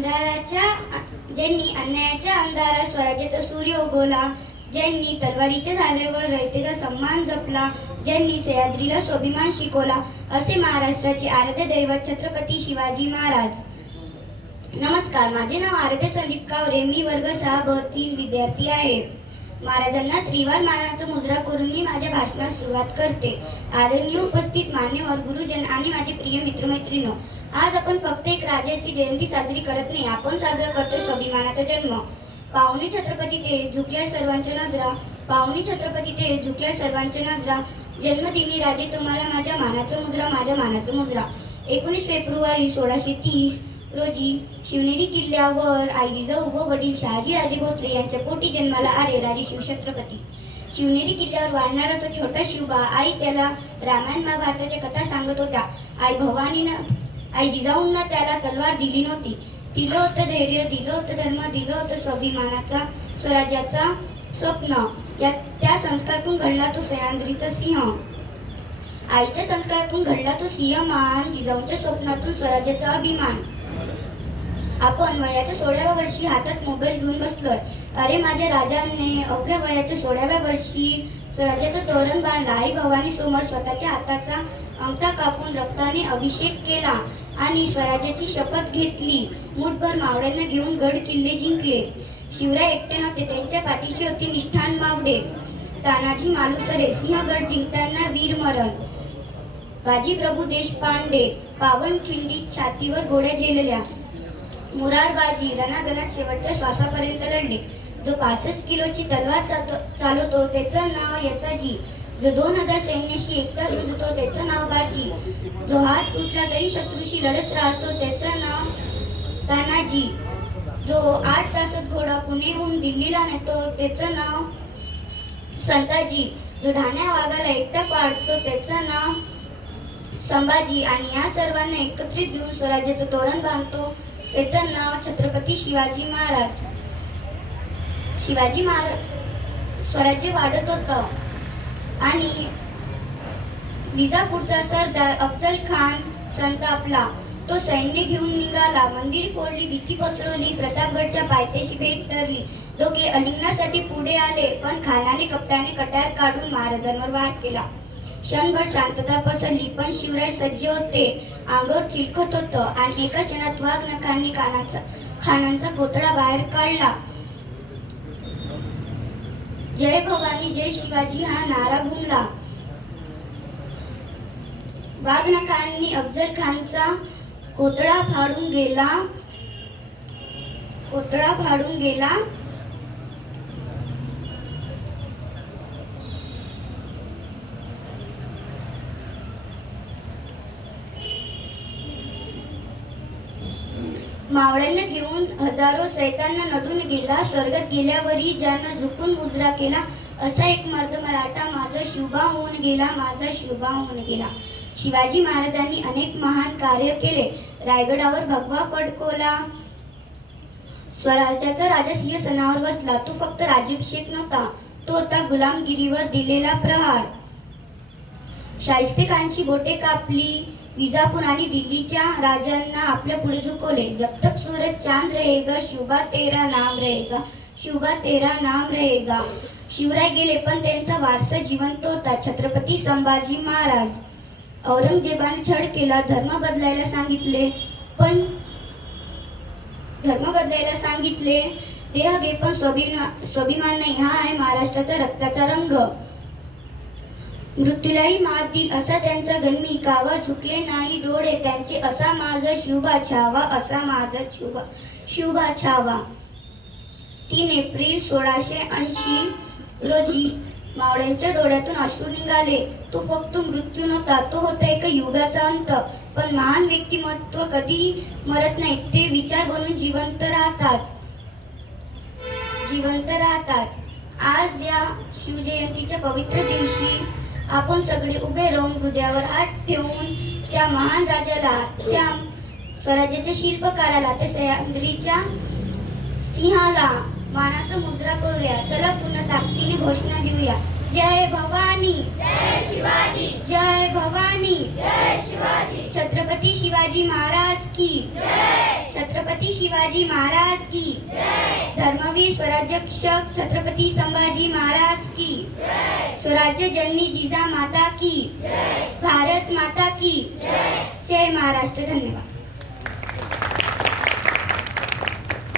अन्यायाच्या अंधारात स्वराज्याचा सूर्य उगवला, ज्यांनी तलवारीच्या झाल्यावर रयतेचा सन्मान जपला, ज्यांनी सह्याद्रीला स्वाभिमान शिकवला, असे महाराष्ट्राचे आराध्य दैवत छत्रपती शिवाजी महाराज. नमस्कार, माझे नाव आराध्य संदीप कावरे. मी वर्ग 6 ब तील विद्यार्थी आहे. महाराजांना त्रिवार मानाचा मुजरा करून मी माझ्या भाषणास सुरुवात करते. आदरणीय उपस्थित मान्यवर, गुरुजन आणि माझे प्रिय मित्रमैत्रिणी, आज आपण फक्त एक राजाची जयंती साजरी करत नाही, आपण साजरा करतो स्वाभिमानाचा जन्म. पाहुणे छत्रपती ते झुकल्या सर्वांच्या नजरा, पाहुणे छत्रपती ते झुकल्या सर्वांच्या नजरा. जन्मदिनी राजे तुम्हाला माझ्या मानाचा मुजरा, माझ्या मानाचा मुजरा. 19 फेब्रुवारी 1630 रोजी शिवनेरी किल्ल्यावर आई जिजाऊ व वडील शहाजी राजे भोसले यांच्या पोटी जन्माला आले राजे शिवछत्रपती. शिवनेरी किल्ल्यावर वाढणारा तो छोटा शिवबा, आई त्याला रामायण महाभारताच्या कथा सांगत होत्या. आई जिजाऊंना त्याला तलवार दिली नव्हती, दिलं होतं धैर्य, दिलं होतं धर्म, दिलं होतं स्वाभिमानाचा स्वराज्याचा स्वप्न. त्या संस्कारातून घडला तो सह्याद्रीचा सिंह. आईच्या संस्कारातून घडला तो सिंहमान, जिजाऊंच्या स्वप्नातून स्वराज्याचा अभिमान. आपण वयाच्या 16व्या वर्षी हातात मोबाईल घेऊन बसलोय. अरे माझ्या राजाने अवघ्या वयाच्या 16व्या वर्षी स्वराज्याचं तोरण बांधलं. आई भवानी समोर स्वतःच्या हाताचा अंगठा कापून रक्ताने अभिषेक केला आणि स्वराज्याची शपथ घेतली. मुठभर मावळ्यांना घेऊन गड किल्ले जिंकले. शिवराय एकटे नव्हते, त्यांच्या पाठीशी होती निष्ठान मावळे. तानाजी मालुसरे सिंहगड जिंकताना वीरमरण. बाजीप्रभू देशपांडे पावनखिंडीत छातीवर गोळ्या झेलल्या. मुरारबाजी रणांगणात शेवटच्या श्वासापर्यंत लढले. जो 65 किलोची तलवार चालवतो त्याचं नाव यसाजी. जो 2000 सैन्याशी एकटा झुंजतो त्याचं नाव बाजी. जो हात तुटला तरी शत्रूशी लढत राहतो त्याचं नाव तानाजी. जो 8 तासात घोडा पुणेहून दिल्लीला नेतो त्याचं नाव संताजी. जो ढाण्या वाघाला एकटा पाडतो त्याचं नाव संभाजी. आणि या सर्वांना एकत्रित घेऊन स्वराज्याचं तोरण बांधतो त्याचं नाव छत्रपती शिवाजी महाराज. शिवाजी महाराज स्वराज्य वाढत होतं आणि विजापूरचा सरदार अफजल खान संतापला. तो सैन्य घेऊन निघाला. मंदिरे फोडली, भीती पसरवली, प्रतापगडच्या पायथ्याशी भेट धरली. लोके अलिंगनासाठी पुढे आले, पण खानाने कपटाने कटार काढून महाराजांवर वार केला. क्षणभर शांतता पसरली, पण शिवराय सज्ज होते. अंगावर चिलखत होतं आणि एका क्षणात वाघ नखांनी खानांचा पुतळा बाहेर काढला. जय भवानी जय शिवाजी हा नारा घुमला. वाघ नखांनी अफजल खानचा पुतळा फाडून गेला. मावळ्यांना घेऊन हजारो सैतांना नडून गेला. स्वर्गात गेल्यावरही ज्यानं झुकून मुजरा केला, असा एक मर्द मराठा माझा शिवबा होऊन गेला, माझा शिवबा होऊन गेला. शिवाजी महाराजांनी अनेक महान कार्य केले. रायगडावर भगवा फडकवला. स्वराज्याचा राजा सिंहासनावर बसला. तो फक्त राज्याभिषेक नव्हता, तो होता गुलामगिरीवर दिलेला प्रहार. शाहिस्तेखानची बोटे कापली. विजापूर आणि दिल्लीच्या राजांना आपल्या पुढे झुकवले. जब तक सूरज चांद रहेगा शिवबा तेरा नाम रहेगा, शिवबा तेरा नाम रहेगा. शिवराय गेले, पण त्यांचा वारसा जिवंत होता. छत्रपती संभाजी महाराज. औरंगजेबाने छळ केला, धर्म बदलायला सांगितले. देह घे पण स्वाभिमान नाही, हा आहे महाराष्ट्राचा रक्ताचा रंग. मृत्यूलाही मात दिल असा त्यांचा गनिमी, कावा झुकले नाही डोळे त्यांचे, असा माझा शिवबा छावा, असा माझा शिवबा छावा. 3 एप्रिल 1680 रोजी मावळ्यांच्या डोळ्यातून अश्रू निघाले. तो फक्त मृत्यू नव्हता, तो होता एका युगाचा अंत. पण महान व्यक्तिमत्व कधी मरत नाही, ते विचार बनून जिवंत राहतात. आज या शिवजयंतीच्या पवित्र दिवशी आपण सगळे उभे राहून हृदयावर हात ठेवून त्या महान राजाला, त्या स्वराज्याच्या शिल्पकाराला, त्या सह्याद्रीच्या सिंहाला मानाचा मुजरा करूया. चला पूर्ण ताकदीने घोषणा देऊया. जय भवानी, जय शिवाजी, जय भवानी, जय शिवाजी, छत्रपती शिवाजी महाराज की, जय, छत्रपती शिवाजी महाराज की, जय, धर्मवीर स्वराज्यक्षक छत्रपती संभाजी महाराज की, जय, स्वराज्य जननी जिजा माता की, जय, भारत माता की, जय. जय महाराष्ट्र. धन्यवाद.